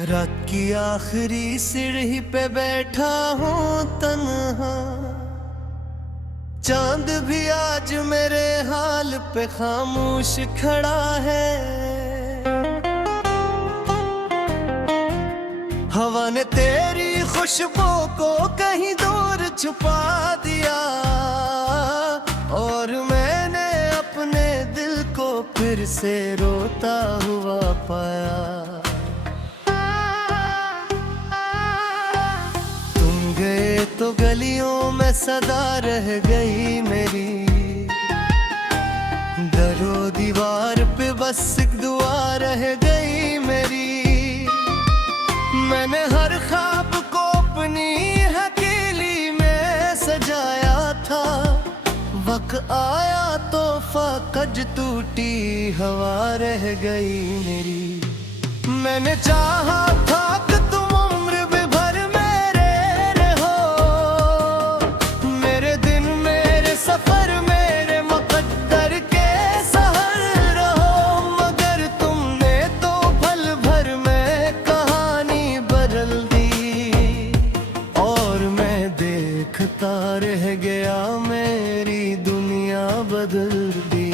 रात की आखिरी सीढ़ी पे बैठा हूँ तन्हा, चांद भी आज मेरे हाल पे खामोश खड़ा है। हवा ने तेरी खुशबू को कहीं दूर छुपा दिया और मैंने अपने दिल को फिर से रोता हुआ पाया। गए तो गलियों में सदा रह गई मेरी, दरो दीवार पे बस एक दुआ रह गई मेरी। मैंने हर ख्वाब को अपनी हथेली में सजाया था, वक्त आया तो फाकज टूटी हवा रह गई मेरी। मैंने चाहा था कि तुम रह गया मेरी दुनिया बदल दी।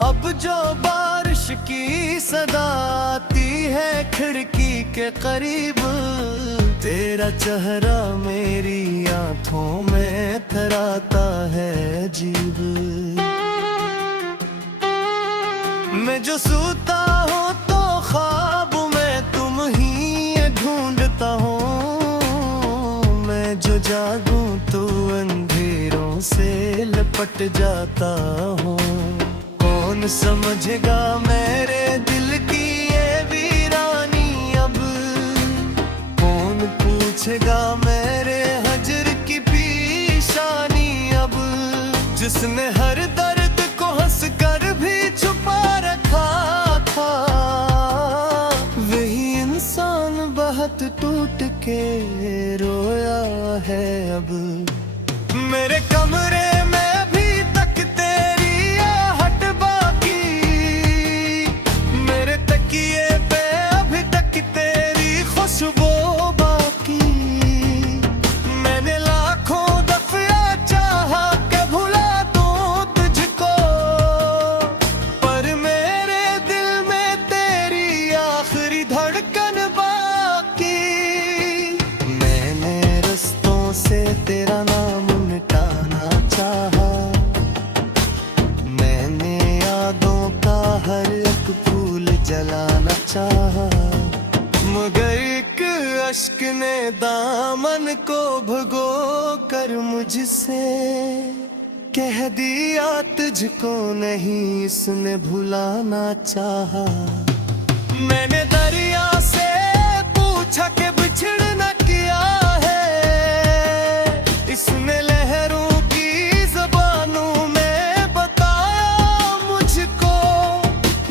अब जो बारिश की सदा आती है खिड़की के करीब, तेरा चेहरा मेरी आंखों में थराता है अजीब। मैं जो सोता हूँ तो ख्वाब में तुम ही ढूंढता हूँ, मैं जो जागूं तो अंधेरों से लपट जाता हूँ। कौन समझेगा मेरे दिल की ये वीरानी, अब कौन पूछेगा मेरे हजर की पेशानी। अब जिसने हर दर्द को हंस कर भी छुपा रखा था, वही इंसान बहुत टूट के रोया है अब। मेरे कमरे में भी तक तेरी आहट बाकी, मेरे तकिए पे अभी तक तेरी खुशबू बाकी। मैंने लाखों दफा चाहा कि भुला दूं तुझको, पर मेरे दिल में तेरी आखिरी धड़कन बाकी। मैंने रस्तों से तेरा नाम मिटाना चाहा, मैंने यादों का हर एक फूल जलाना चाहा, मगर एक अश्क ने दामन को भगो कर मुझसे कह दिया तुझको नहीं इसने भुलाना चाहा। मैंने दरिया से पूछा कि बिछड़ना किया है, इसने लहरों की ज़बानों में बताया मुझको।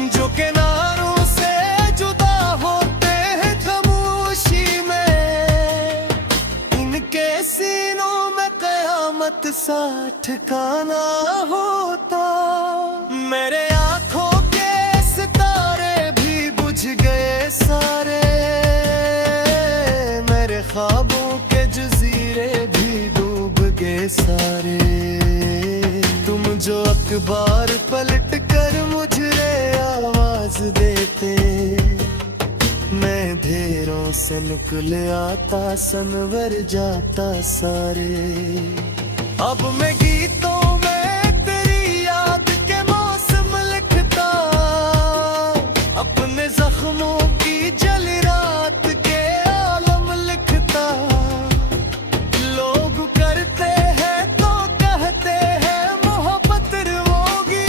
जो किनारों से जुदा होते हैं खामोशी में, इनके सीनों में क़यामत सा ठिकाना होता। मेरे आँखों के सितारे भी बुझ गए सारे, मेरे ख्वाबों के जज़ीरे भी डूब गए सारे। तुम जो अखबार पलट कर मुझे आवाज देते, मैं अंधेरों से निकल आता सनवर जाता सारे। अब मैं गीतों में तेरी याद के मौसम लिखता, अपने जख्मों की जली रात के आलम लिखता। लोग करते हैं तो कहते हैं मोहब्बत रोगी,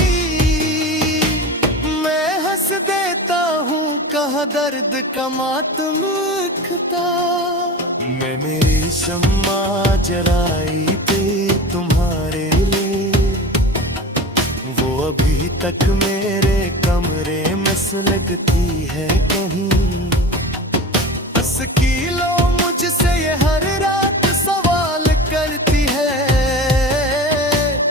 मैं हंस देता हूँ कहा दर्द का मातम लिखता। मैं मेरी शम्मा जलाई थी तुम्हारे लिए, वो अभी तक मेरे कमरे में नस लगती है कहीं। बस लो मुझसे ये हर रात सवाल करती है,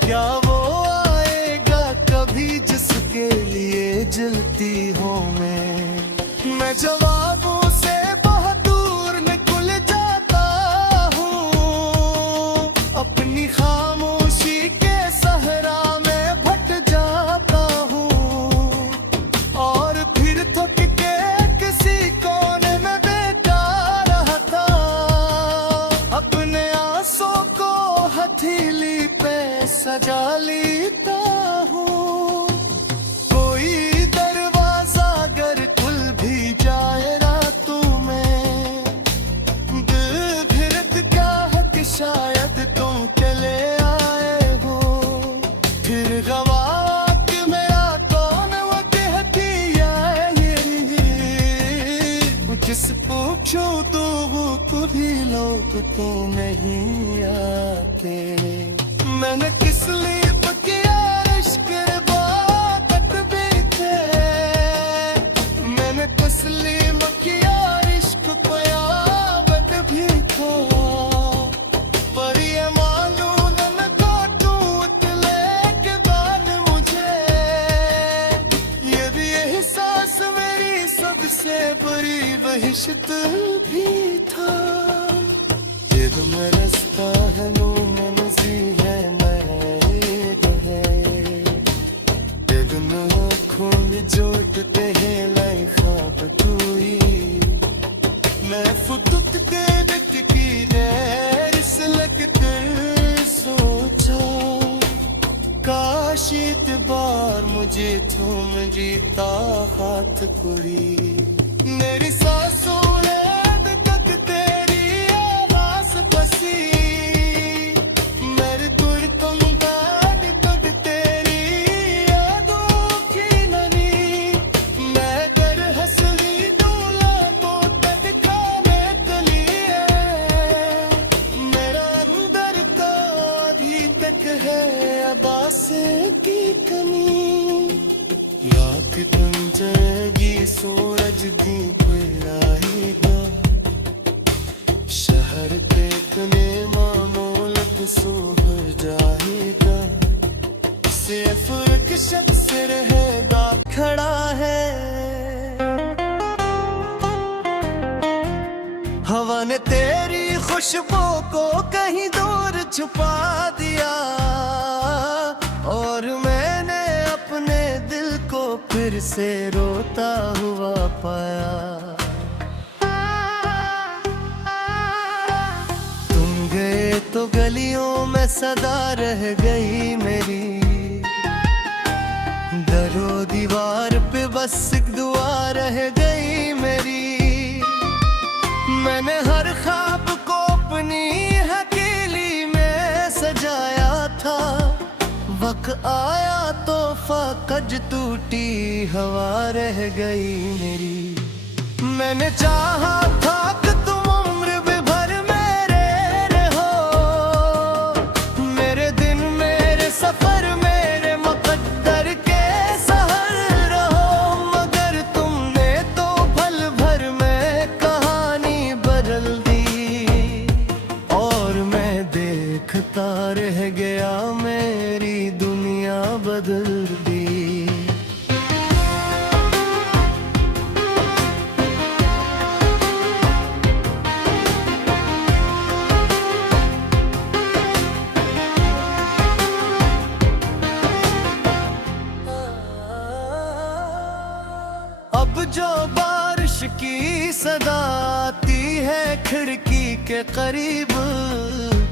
क्या वो आएगा कभी जिसके लिए जलती हूँ मैं जवाबों से बहुत दूर निकल जाता हूँ, अपनी खामोशी के सहरा में भट जाता हूँ, और फिर थक के किसी कोने में बैठा रहता, अपने आंसू को हथेली पे सजा लेता हूँ। कोई दरवाजा अगर खुल भी जाए रातों में, दिल धिड़कता है कि शायद तुम चले आए हो, फिर गवाक मेरा कौन वो कहती है जिस पूछो तो वो कभी लोग तो नहीं आते। मैंने किस लिए किया इश्क बात भी थे, मैंने किस लिए किया इश्क कयामत भी था, पर ये मालूम न काटूं इतने के बाद मुझे, ये भी एहसास मेरी सबसे बड़ी वहिशत भी था। ये तो मैं रास्ता है नून नजी है मैं खून जोड़ते हैं लाई ख्वाब कोई, मैं फुदुक के दिख की नैर से लगकर सोचा, काश इतबार मुझे थूम जीता हाथ कोई, मेरी सांसों में अब तक तेरी आवाज बसी, मेरे तुर तुम गान तक तेरी यादों की ननी, मैं अगर हंसली दूल्हा तो तटकाने गली है, मेरा अंदर का अभी तक है अबास की कमी, रात बन जाएगी सूरज दीप लाएगा, शहर देखने मामूल सो भर जाएगा, सिर्फ एक शख्स रहेगा खड़ा है। हवा ने तेरी खुशबू को कहीं दूर छुपा दिया, और मैंने अपने दिल को फिर से रोता हुआ पाया। तुम गए तो गलियों में सदा रह गई मेरी, दरो दीवार पे बस एक दुआ रह गई मेरी, मैंने हर ख्वाब को अपनी हथेली में सजाया था, वक्त आया तो फाकज टूटी हवा रह गई मेरी, मैंने चाहा था कि तुम उम्र भर मेरे रहो, मेरे दिन मेरे सफर मेरे मुकद्दर के सहर रहो, मगर तुमने तो पल भर में कहानी बदल दी, और मैं देखता रह गया मेरी दुनिया बदल दी। अब जो बारिश की सदा आती है खिड़की के करीब,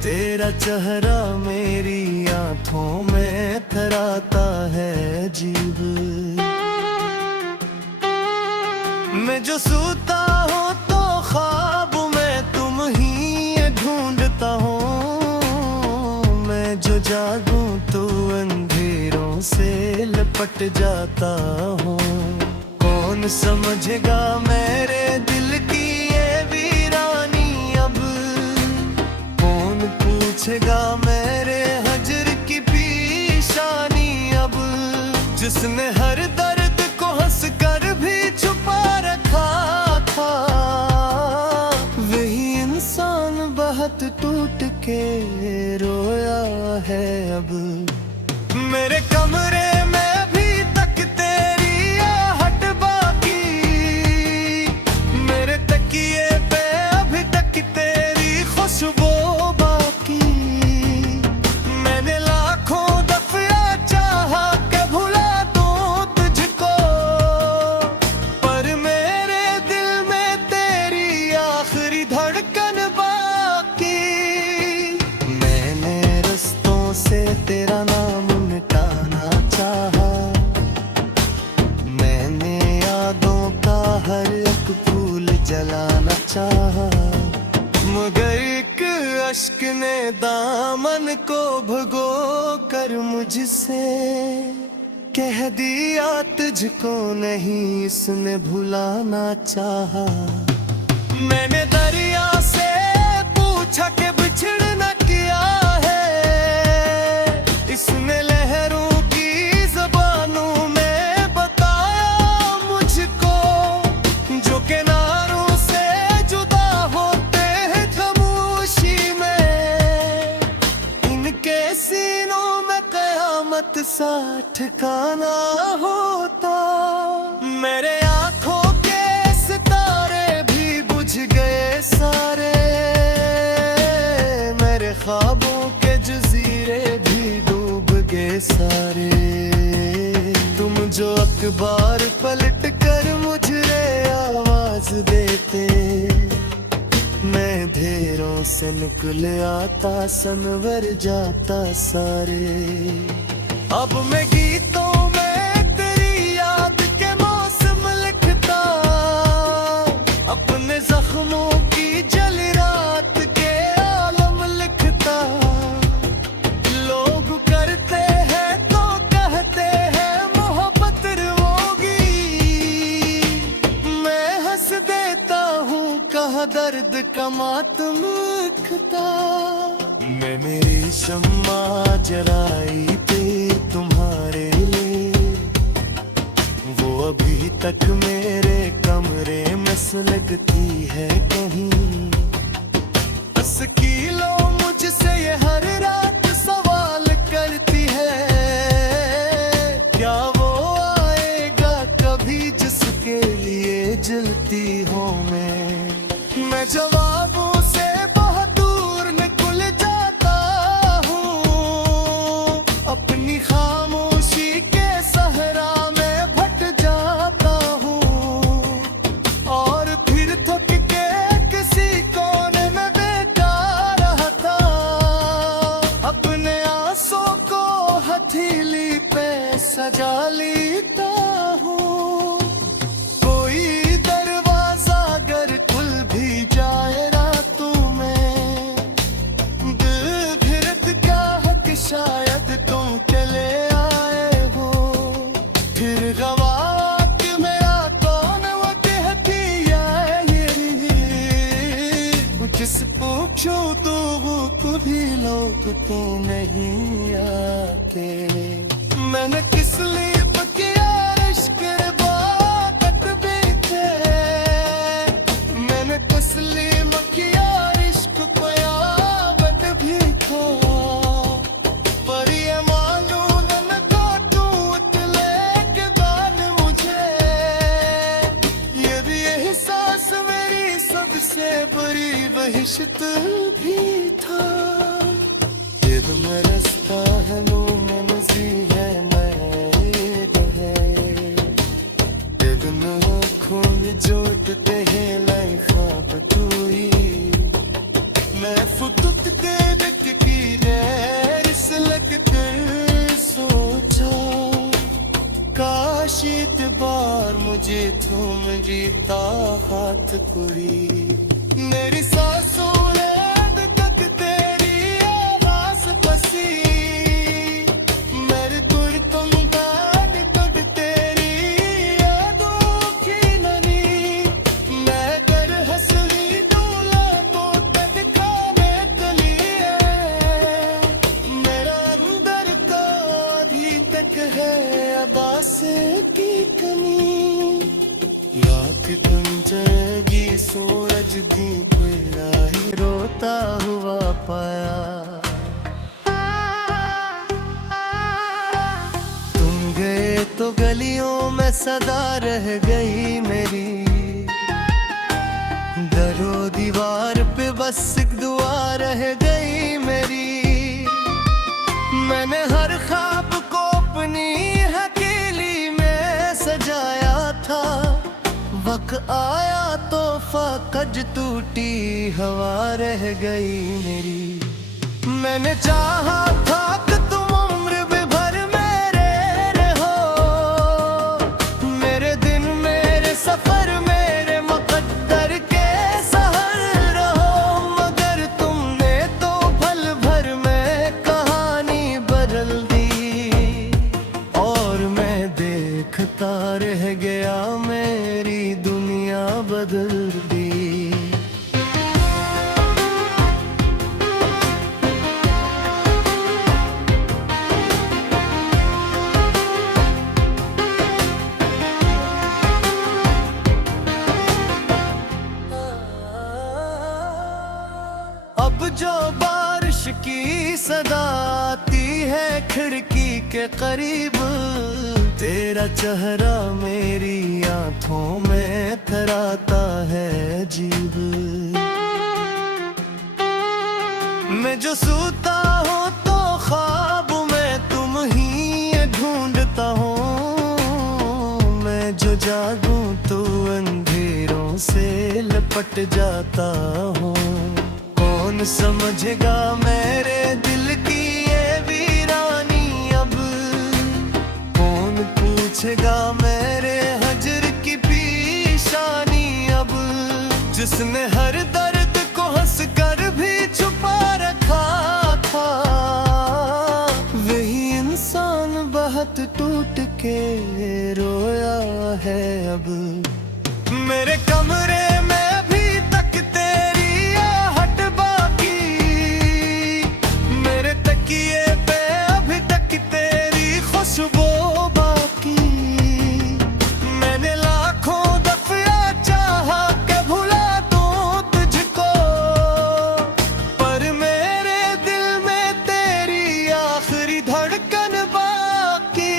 तेरा चेहरा मेरी आंखों में थराता है अजीब, मैं जो सोता हूँ तो ख्वाब में तुम ही ढूंढता हूँ, मैं जो जागूं तो अंधेरों से लपट जाता हूँ, कौन समझेगा मेरे दिल की ये वीरानी अब, कौन पूछेगा मेरे हजर की पेशानी अब, जिसने हर दर्द को हंस कर भी छुपा रखा था। वही इंसान बहुत टूट के रोया है अब। मेरे कमरे में अभी तक तेरी आहट बाकी, मेरे तकिए पे अभी तक तेरी खुशबू बाकी। मैंने लाखों दफा चाहा कि भुला दूं तुझको, पर मेरे दिल में तेरी आखिरी धड़कन बाकी। मैंने रस्तों से तेरा नाम मिटाना चाहा, मैंने यादों का हर एक फूल जलाना चाहा, मगर एक अश्क ने दामन को भगो कर मुझसे कह दिया तुझको नहीं इसने भुलाना चाहा। मैंने दरिया से पूछा कि बिछड़ना क्या है, इसने लहरों की ज़बानों में बताया मुझको, जो किनारों से जुदा होते हैं खामोशी में, इनके सीनों में क़यामत सा ठिकाना होता। मेरे आँखों के सितारे भी बुझ गए सारे, मेरे ख्वाबों के जज़ीरे भी डूब गए सारे। तुम जो अखबार पलट कर मुझे आवाज देते, मैं अंधेरों से निकल आता सनवर जाता सारे। अब मैं गीतों में तेरी याद के मौसम लिखता, अपने जख्मों की जली रात के आलम लिखता। लोग करते हैं तो कहते हैं मोहब्बत रोगी, मैं हंस देता हूँ कहा दर्द का मातम लिखता। मैं मेरी शम्मा जलाई थी तुम्हारे लिए, वो अभी तक मेरे कमरे में सुलगती है कहीं। बस कीलो मुझसे ये हर रात सवाल करती है, क्या वो आएगा कभी जिसके लिए जलती हूँ मैं जवाबों से बहुत दूर निकल जाता हूँ, अपनी खामोशी के सहरा में भट जाता हूँ, और फिर थक के किसी कोने में बेकार रहता, अपने आंसू को हथेली पे सजा लेता हूँ। कोई दरवाजा अगर खुल भी जाए रातों में, दिल धिड़कता है कि शायद तुम चले आए हो। फिर गवाह कि मेरा कौन वो कहती है ये, जिस पूछो तो वो कभी लौटते नहीं आके। मैंने किस लिए किया इश्क इबादत भी थे, मैंने किस लिए किया इश्क क़यामत भी था, पर ये मालूम न था तू इतले के बाद मुझे, ये भी एहसास मेरी सबसे बड़ी वहिशत भी था। ये तो मैं रास्ता है नो में नज़ी है जोड़ते हैं लाइफ आप तू ही, मैं फुटुक के देख की नैरिस लगते सोचा, काश इतबार मुझे तुम जीता हाथ कोई। मेरी सांसों ने अब तक तेरी आवाज बसी, मेरे तुर तुम गान तब तेरी यादों की ननी, मैं कर हंसली दूल्हा तो तक खाने तली है, मेरा अंदर का अभी तक है आवाज़ की कमी। तुम जाएगी सूरज दीप राही रोता हुआ पाया। तुम गए तो गलियों में सदा रह गई मेरी, दरो दीवार पे बस एक दुआ रह गई मेरी। मैंने हर ख्वाब को अपनी हथेली में सजाया था, वक्त आया तो फकज टूटी हवा रह गई मेरी। मैंने चाहा था कि तुम उम्र भर मेरे रहो, मेरे दिन मेरे सफर मेरे मुकद्दर के सहर रहो। मगर तुमने तो पल भर में कहानी बदल दी, और मैं देखता रह गया मेरी दुनिया बदल दी। अब जो बारिश की सदा आती है खिड़की के करीब, तेरा चेहरा मेरी आंखों में थराता है अजीब। मैं जो सोता हूँ तो ख्वाब में तुम ही ढूंढता हूँ, मैं जो जागूं तो अंधेरों से लपट जाता हूँ। कौन समझेगा मेरे दिल की ये वीरानी अब, कौन पूछेगा मेरे हजर की पेशानी अब। जिसने हर दर्द को हंस कर भी छुपा रखा था, वही इंसान बहुत टूट के रोया है अब। मेरे कमरे में भी तक तेरी आहट बाकी, मेरे तकिए पे अभी तक तेरी खुशबू बाकी। मैंने लाखों दफा चाहा के भुला दूं तुझको, पर मेरे दिल में तेरी आखिरी धड़कन बाकी।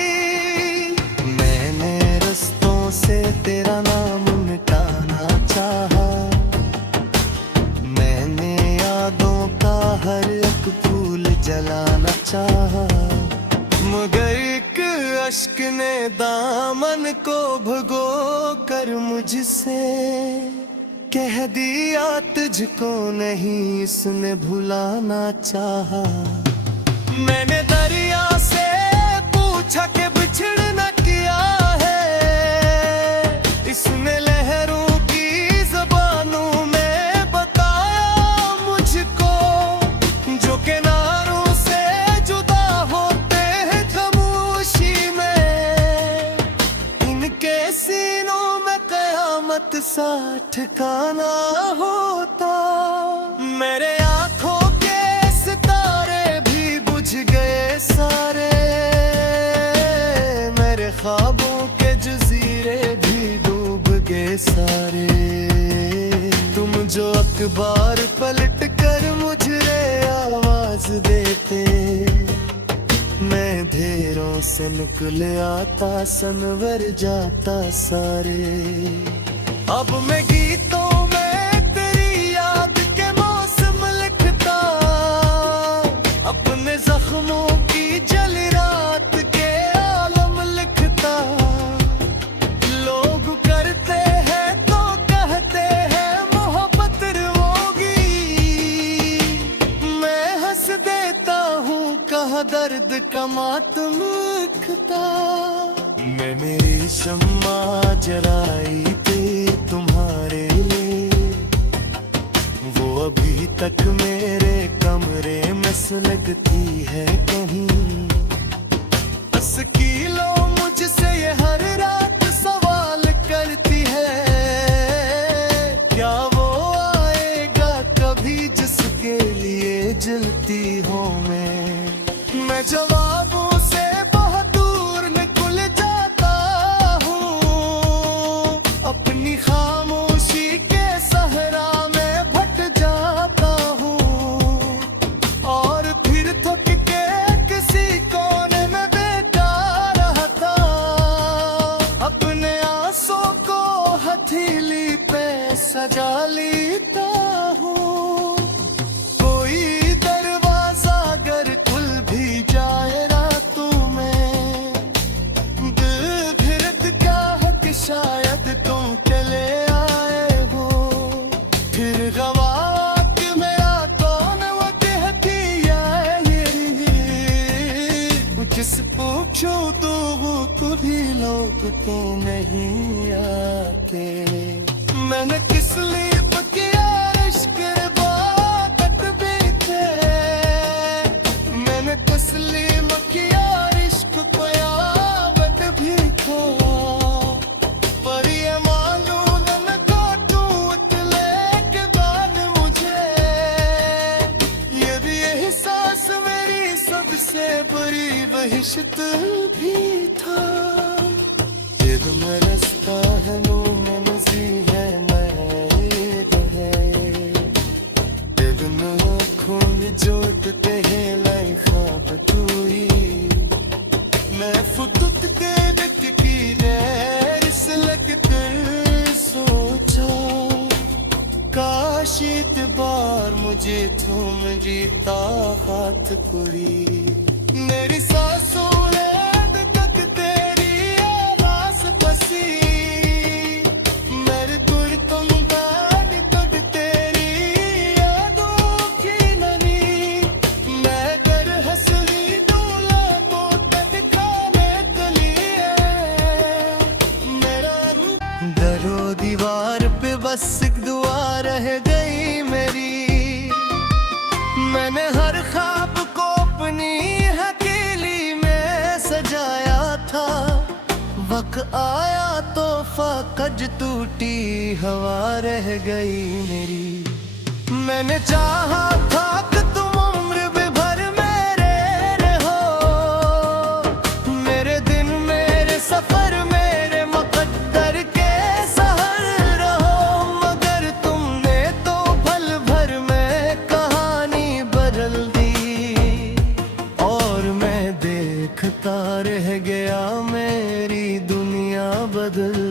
मैंने रस्तों से तेरा नाम मिटाना चाहा, मैंने यादों का हर एक फूल जलाना चाहा, मगर एक अश्क ने दामन को भगो कर मुझसे कह दिया तुझको नहीं इसने भुलाना चाहा। मैंने दरिया से पूछा कि बिछड़ना किया है, इसने लहरों की ज़बानों में बताया मुझको। जो किनारों से जुदा होते हैं खामोशी में, इनके सीनों में कयामत सा ठिकाना होता। मेरे आँखों के सितारे भी बुझ गए सारे, मेरे ख्वाबों के जजीरे भी डूब गए सारे। तुम जो अखबार पलट कर मुझे आवाज देते, मैं अंधेरों से निकल आता सनवर जाता सारे। अब मैं गीतों में तेरी याद के मौसम लिखता, अपने जख्मों की जली रात के आलम लिखता। लोग करते हैं तो कहते हैं मोहब्बत रोगी, मैं हंस देता हूँ कहा दर्द का मातम लिखता। मैं मेरी शम्मा जलाई थी तुम्हारे लिए, वो अभी तक मेरे कमरे में सुलगती है कहीं। बस लो मुझसे ये हर रात सवाल करती है, क्या वो आएगा कभी जिसके लिए जलती हो मैं जवाबों से बहुत दूर निकल जाता हूँ अपनी पूछो तो वो कभी लौट तो नहीं आते। मैंने किस लिए किया इश्क इबादत भी थे, मैंने किस लिए किया इश्क क़यामत भी था। पर ये मालूम न काटूं इतने के दान मुझे, यदि ये एहसास मेरी सबसे बड़ी बहिश्त भी था। ये तो मैं रास्ता है नून नज़ी है मैं गए, बिन आँखों में जोड़ते हैं लाइफ बतूई। मैं फुटुत के दिख की नैर से लग कर सोचा, काश इतबार मुझे तुम जीता हाथ पूरी। मेरी सांसों ने अब तक तेरी आवाज़ बसी, मेरे तुर तुम गान तक तेरी यादों की नमी। मैं अगर हंसली दूल्हा तो तटखाने तली है मेरा। दरो दीवार पे बस एक दुआ रह गई मेरी, मैंने हर ख्वाब को अपनी हथेली में सजाया था। वक्त आया तो फाकज टूटी हवा रह गई मेरी। मैंने चाहा था कि तुम उम्र भर मेरे रहो, मेरे दिन मेरे सफर मेरे मुकद्दर के सहर रहो। मगर तुमने तो पल भर में कहानी बदल दी, और मैं देखता रह गया मेरी दुनिया बदल